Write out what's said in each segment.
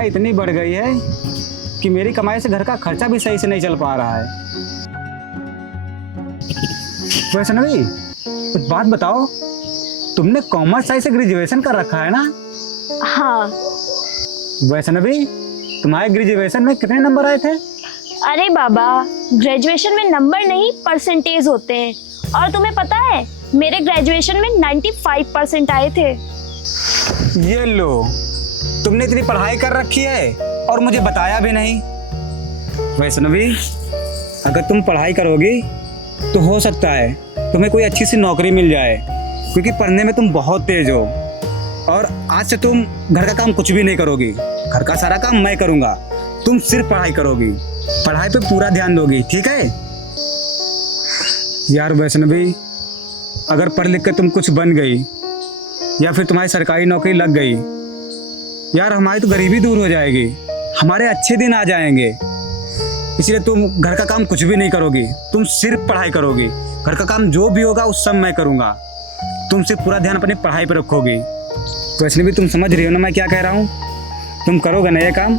महंगाई इतनी बढ़ गई है कि मेरी कमाई से घर का खर्चा भी सही से नहीं चल पा रहा है। वैष्णवी, एक बात बताओ, तुमने कॉमर्स साइंस से ग्रेजुएशन कर रखा है ना? हाँ। वैष्णवी, तुम्हारे ग्रेजुएशन में कितने नंबर आए थे? अरे बाबा, ग्रेजुएशन में नंबर नहीं परसेंटेज होते हैं। और तुम्हें पता है मेरे ग्रेजुएशन में 95% आए थे। ये लो, तुमने इतनी पढ़ाई कर रखी है और मुझे बताया भी नहीं। वैष्णवी, अगर तुम पढ़ाई करोगी तो हो सकता है तुम्हें कोई अच्छी सी नौकरी मिल जाए, क्योंकि पढ़ने में तुम बहुत तेज हो। और आज से तुम घर का काम कुछ भी नहीं करोगी, घर का सारा काम मैं करूँगा। तुम सिर्फ पढ़ाई करोगी, पढ़ाई पे पूरा ध्यान दोगी, ठीक है? यार वैष्णवी, अगर पढ़ लिख के तुम कुछ बन गई या फिर तुम्हारी सरकारी नौकरी लग गई, यार हमारी तो गरीबी दूर हो जाएगी, हमारे अच्छे दिन आ जाएंगे। इसलिए तुम घर का काम कुछ भी नहीं करोगी, तुम सिर्फ पढ़ाई करोगी। घर का काम जो भी होगा उस सब मैं करूँगा, तुम सिर्फ पूरा ध्यान अपनी पढ़ाई पर रखोगी। तो इसलिए भी तुम समझ रही हो ना मैं क्या कह रहा हूँ? तुम करोगे ना ये काम?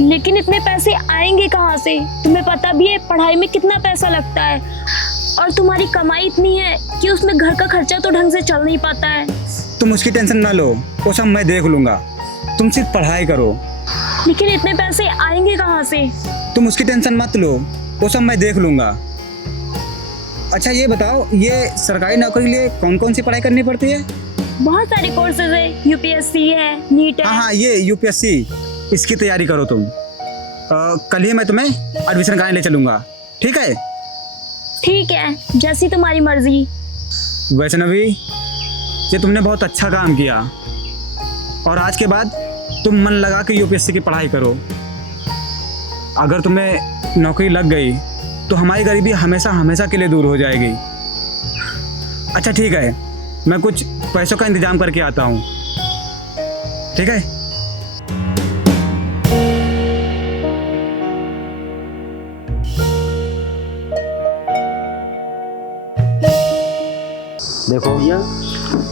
लेकिन इतने पैसे आएंगे कहाँ से? तुम्हें पता भी है पढ़ाई में कितना पैसा लगता है, और तुम्हारी कमाई इतनी है कि उसमें घर का खर्चा तो ढंग से चल नहीं पाता है। तुम उसकी टेंशन ना लो, वो सब मैं देख लूँगा, तुम सिर्फ पढ़ाई करो। लेकिन इतने पैसे आएंगे कहाँ से? तुम उसकी टेंशन मत लो, वो सब मैं देख लूँगा। अच्छा ये बताओ, ये सरकारी नौकरी के लिए कौन कौन सी पढ़ाई करनी पड़ती है? बहुत सारे कोर्सेज है, यूपीएससी है, नीट है। हाँ, ये यूपीएससी, इसकी तैयारी करो तुम। कल ही मैं तुम्हें एडमिशन कराने ले चलूँगा, ठीक है? ठीक है, जैसी तुम्हारी मर्जी। वैष्णवी, ये तुमने बहुत अच्छा काम किया, और आज के बाद तुम मन लगा के यूपीएससी की पढ़ाई करो। अगर तुम्हें नौकरी लग गई तो हमारी गरीबी हमेशा हमेशा के लिए दूर हो जाएगी। अच्छा ठीक है, मैं कुछ पैसों का इंतजाम करके आता हूँ, ठीक है? देखो भैया,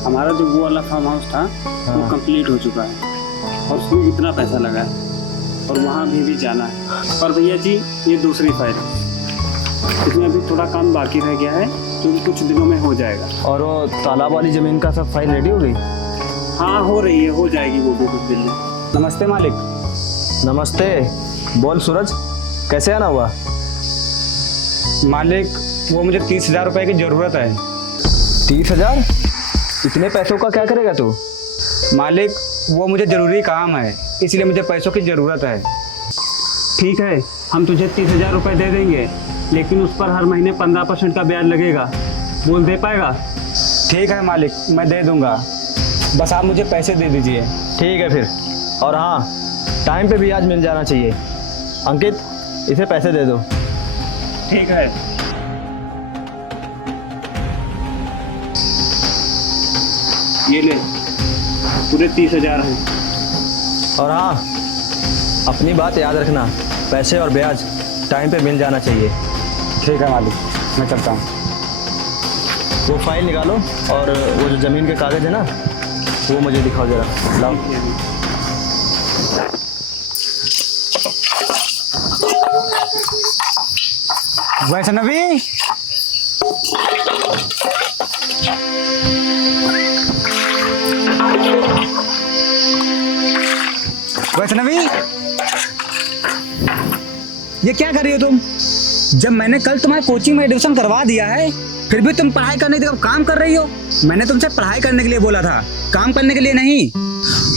हमारा जो वो वाला फार्म हाउस था वो कंप्लीट हो चुका है, और उसमें इतना पैसा लगा है, और वहाँ भी जाना है। पर भैया जी, ये दूसरी फाइल है, इसमें अभी थोड़ा काम बाकी रह गया है, जो कि कुछ दिनों में हो जाएगा। और वो तालाब वाली ज़मीन का सब फाइल रेडी हो गई? हाँ, हो रही है, हो जाएगी वो भी कुछ दिन में। नमस्ते मालिक। नमस्ते। बोल सूरज, कैसे आना हुआ? मालिक, वो मुझे 30,000 रुपये की ज़रूरत है। 30,000? इतने पैसों का क्या करेगा तू? मालिक, वो मुझे ज़रूरी काम है, इसलिए मुझे पैसों की ज़रूरत है। ठीक है, हम तुझे 30,000 रुपये दे देंगे, लेकिन उस पर हर महीने 15% का ब्याज लगेगा। बोल दे पाएगा? ठीक है मालिक, मैं दे दूंगा, बस आप मुझे पैसे दे दीजिए। ठीक है फिर। और हाँ, टाइम पे ब्याज मिल जाना चाहिए। अंकित, इसे पैसे दे दो। ठीक है। ये ले, पूरे 30,000 हैं। और हाँ, अपनी बात याद रखना, पैसे और ब्याज टाइम पे मिल जाना चाहिए। ठीक है मालिक, मैं चलता हूँ। वो फाइल निकालो, और वो जो ज़मीन के कागज़ है ना, वो मुझे दिखाओ ज़रा। लाओ। वैष्णवी, वैष्णवी, ये क्या कर रही हो तुम? जब मैंने कल तुम्हारे कोचिंग में एडमिशन करवा दिया है, फिर भी तुम पढ़ाई करने की जगह काम कर रही हो। मैंने तुमसे पढ़ाई करने के लिए बोला था, काम करने के लिए नहीं।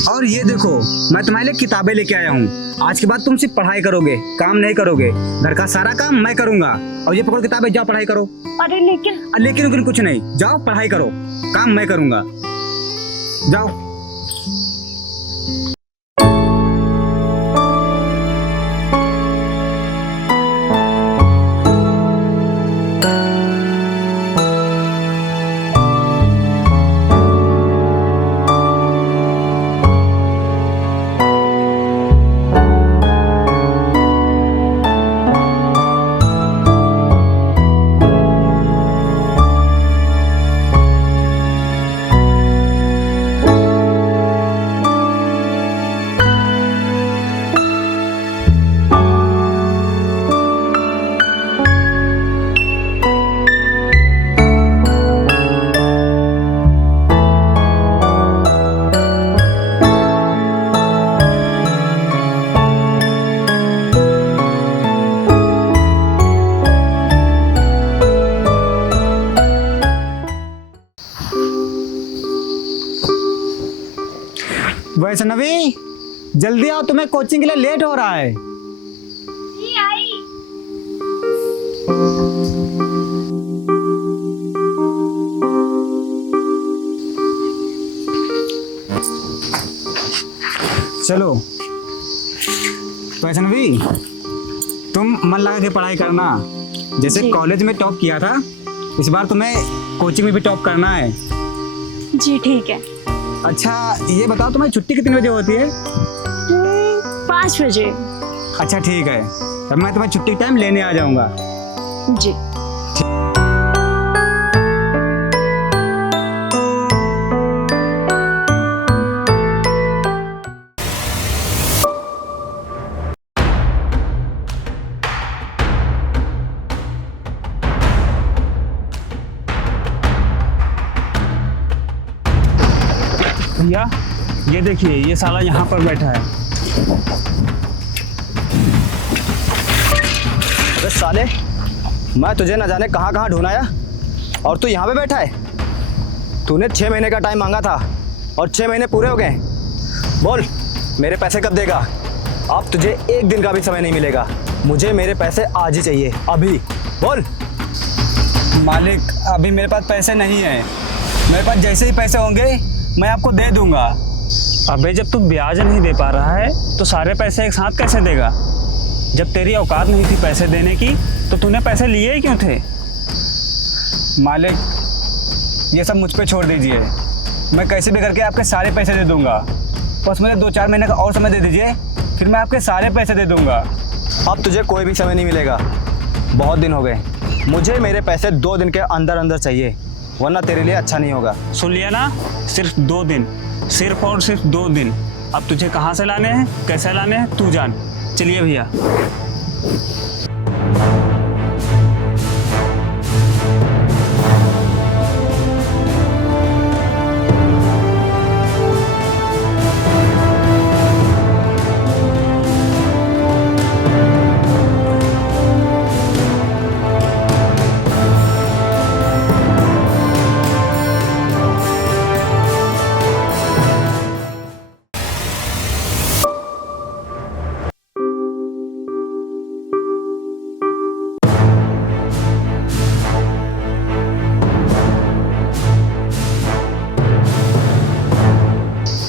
और ये देखो, मैं तुम्हारे लिए किताबें लेके आया हूँ। आज के बाद तुम सिर्फ पढ़ाई करोगे, काम नहीं करोगे। घर का सारा काम मैं करूंगा। और ये पकड़ो किताबें, जाओ पढ़ाई करो। अरे लेकिन लेकिन कुछ नहीं, जाओ पढ़ाई करो, काम मैं करूंगा। जाओ। वैष्णवी जल्दी आओ, तुम्हें कोचिंग के लिए लेट हो रहा है। चलो वैष्णवी, तुम मन लगा के पढ़ाई करना। जैसे जी। कॉलेज में टॉप किया था, इस बार तुम्हें कोचिंग में भी टॉप करना है। जी ठीक है। अच्छा ये बताओ, तुम्हारी छुट्टी कितने बजे होती है? 5 बजे। अच्छा ठीक है, तब मैं तुम्हारी छुट्टी टाइम लेने आ जाऊंगा। जी। भैया ये देखिए, ये साला यहाँ पर बैठा है। अबे साले, मैं तुझे न जाने कहाँ कहाँ ढूंढाया और तू यहाँ पे बैठा है। तूने 6 महीने का टाइम मांगा था और 6 महीने पूरे हो गए। बोल मेरे पैसे कब देगा? अब तुझे 1 दिन का भी समय नहीं मिलेगा। मुझे मेरे पैसे आज ही चाहिए, अभी। बोल। मालिक अभी मेरे पास पैसे नहीं है, मेरे पास जैसे ही पैसे होंगे मैं आपको दे दूंगा। अबे जब तू ब्याज नहीं दे पा रहा है तो सारे पैसे एक साथ कैसे देगा? जब तेरी औकात नहीं थी पैसे देने की तो तूने पैसे लिए ही क्यों थे? मालिक ये सब मुझ पे छोड़ दीजिए, मैं कैसे भी करके आपके सारे पैसे दे दूंगा। बस मुझे 2-4 महीने का और समय दे दीजिए, फिर मैं आपके सारे पैसे दे दूंगा। अब तुझे कोई भी समय नहीं मिलेगा, बहुत दिन हो गए। मुझे मेरे पैसे 2 दिन के अंदर अंदर चाहिए, वरना तेरे लिए अच्छा नहीं होगा। सुन लिया ना? सिर्फ 2 दिन, सिर्फ और सिर्फ 2 दिन। अब तुझे कहाँ से लाने हैं, कैसे लाने हैं, तू जान। चलिए भैया।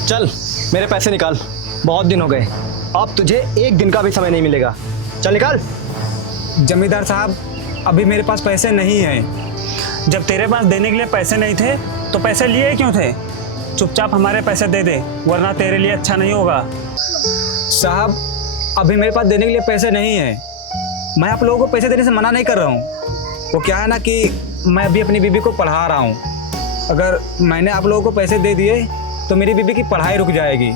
चल मेरे पैसे निकाल, बहुत दिन हो गए। अब तुझे 1 दिन का भी समय नहीं मिलेगा। चल निकाल। जमींदार साहब अभी मेरे पास पैसे नहीं हैं। जब तेरे पास देने के लिए पैसे नहीं थे तो पैसे लिए क्यों थे? चुपचाप हमारे पैसे दे दे, वरना तेरे लिए अच्छा नहीं होगा। साहब अभी मेरे पास देने के लिए पैसे नहीं हैं। मैं आप लोगों को पैसे देने से मना नहीं कर रहा हूँ। वो क्या है ना कि मैं अभी अपनी बीबी को पढ़ा रहा हूँ। अगर मैंने आप लोगों को पैसे दे दिए तो मेरी बीबी की पढ़ाई रुक जाएगी।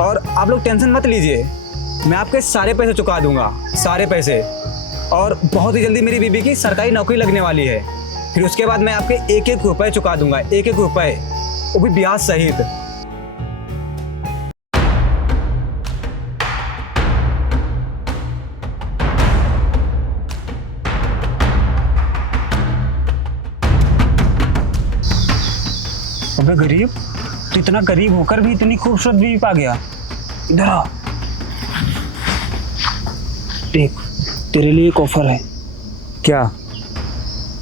और आप लोग टेंशन मत लीजिए, मैं आपके सारे पैसे चुका दूंगा, सारे पैसे। और बहुत ही जल्दी मेरी बीबी की सरकारी नौकरी लगने वाली है। फिर उसके बाद मैं आपके 1-1 रुपये चुका दूंगा, 1-1 रुपये, वो भी ब्याज सहित। अबे गरीब, तो इतना गरीब होकर भी इतनी खूबसूरत बीवी पा गया। इधर आ, देख तेरे लिए एक ऑफर है। क्या?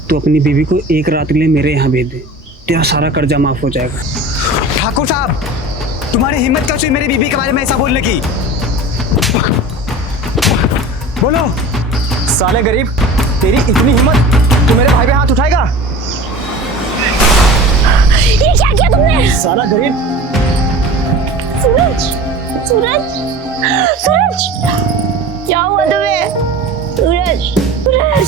तू अपनी बीवी को 1 रात के लिए मेरे यहाँ भेज दे, तेरा सारा कर्जा माफ हो जाएगा। ठाकुर साहब तुम्हारी हिम्मत कैसे हुई मेरी बीबी के बारे में ऐसा बोलने की? बोलो। साले गरीब, तेरी इतनी हिम्मत, तू मेरे भाई पे हाथ उठाएगा? ये क्या किया तुमने? साला गरीब। सूरज, सूरज, सूरज, क्या हुआ तुम्हें? सूरज, सूरज,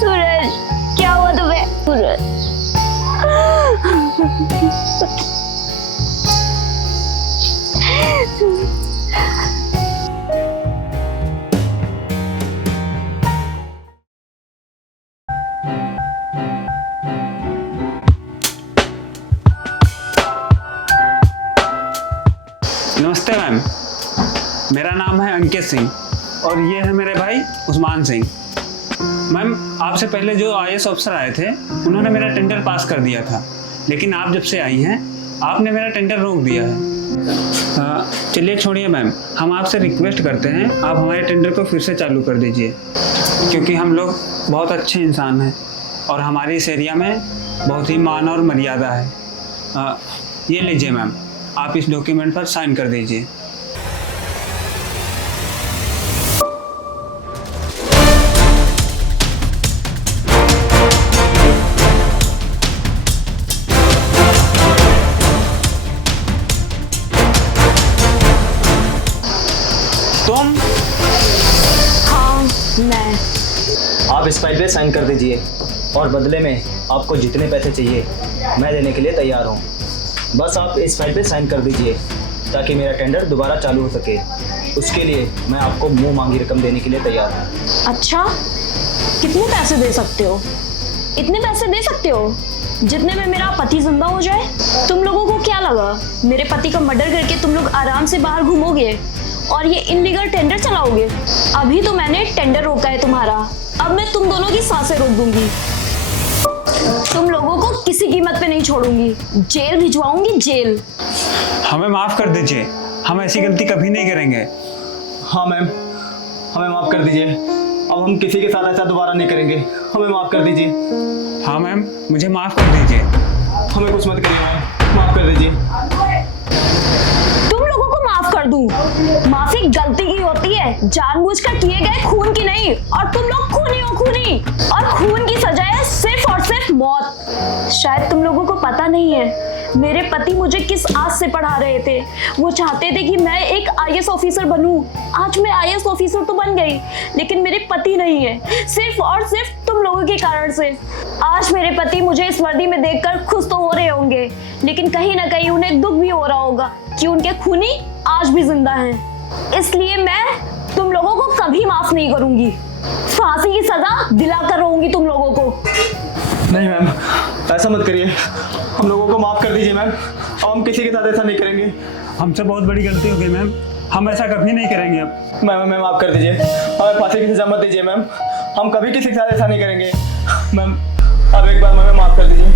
सूरज, क्या हुआ तुम्हें? सूरज। नमस्ते मैम, मेरा नाम है अंकित सिंह और ये है मेरे भाई उस्मान सिंह। मैम आपसे पहले जो IAS अफसर आए थे उन्होंने मेरा टेंडर पास कर दिया था, लेकिन आप जब से आई हैं आपने मेरा टेंडर रोक दिया है। चलिए छोड़िए मैम, हम आपसे रिक्वेस्ट करते हैं आप हमारे टेंडर को फिर से चालू कर दीजिए, क्योंकि हम लोग बहुत अच्छे इंसान हैं और हमारी इस एरिया में बहुत ही मान और मर्यादा है। ये लीजिए मैम, आप इस डॉक्यूमेंट पर साइन कर दीजिए। तुम? हाँ मैं। आप इस फाइल पे साइन कर दीजिए और बदले में आपको जितने पैसे चाहिए मैं देने के लिए तैयार हूँ। बस आप इस फाइल पे साइन कर दीजिए ताकि मेरा टेंडर दोबारा चालू हो सके। उसके लिए मैं आपको मुंह मांगी रकम देने के लिए तैयार हूँ। अच्छा, कितने पैसे दे सकते हो? इतने पैसे दे सकते हो जितने में मेरा पति जिंदा हो जाए? तुम लोगों को क्या लगा मेरे पति का मर्डर करके तुम लोग आराम से बाहर घूमोगे और ये इनलीगल टेंडर चलाओगे? अभी तो मैंने टेंडर रोका है तुम्हारा, अब मैं तुम दोनों की सांसें रोक दूंगी। तुम लोगों को किसी कीमत पे नहीं छोड़ूंगी, जेल भिजवाऊंगी, जेल। हमें माफ़ कर दीजिए, हम ऐसी गलती कभी नहीं करेंगे। हाँ मैम, हमें माफ़ कर दीजिए। अब हम किसी के साथ ऐसा दोबारा नहीं करेंगे। हमें माफ़ कर दीजिए। हाँ मैम, मुझे माफ़ कर दीजिए। हमें कुछ मत करिए मैम, माफ़ कर दीजिए। तुम लोगों को माफ कर दूं? माफी गलती की होती है, जानबूझकर किए गए खून की नहीं। और तुम लोग खूनी हो, खूनी। और खून की सजा है सिर्फ और सिर्फ मौत। शायद तुम लोगों को पता नहीं है मेरे पति मुझे किस आस से पढ़ा रहे थे। वो चाहते थे कि मैं एक आईएएस ऑफिसर बनूं। आज मैं आईएएस ऑफिसर तो बन गई, लेकिन मेरे पति नहीं है, सिर्फ और सिर्फ तुम लोगों के कारण से। आज मेरे पति मुझे इस वर्दी में देखकर खुश तो हो रहे होंगे, लेकिन कहीं ना कहीं उन्हें दुख भी हो रहा होगा कि उनके खूनी आज भी जिंदा हैं। इसलिए मैं तुम लोगों को कभी माफ नहीं करूंगी। फांसी की सजा दिलाकर रहूंगी तुम लोगों को। नहीं मैम, ऐसा मत करिए। हम लोगों को माफ़ कर दीजिए मैम, और हम किसी के साथ ऐसा नहीं करेंगे। हमसे बहुत बड़ी गलती हो गई मैम, हम ऐसा कभी नहीं करेंगे अब। मैम माफ़ कर दीजिए, हमें फांसी की सजा मत दीजिए मैम। हम कभी किसी के साथ ऐसा नहीं करेंगे मैम। अब एक बार हमें माफ़ कर दीजिए।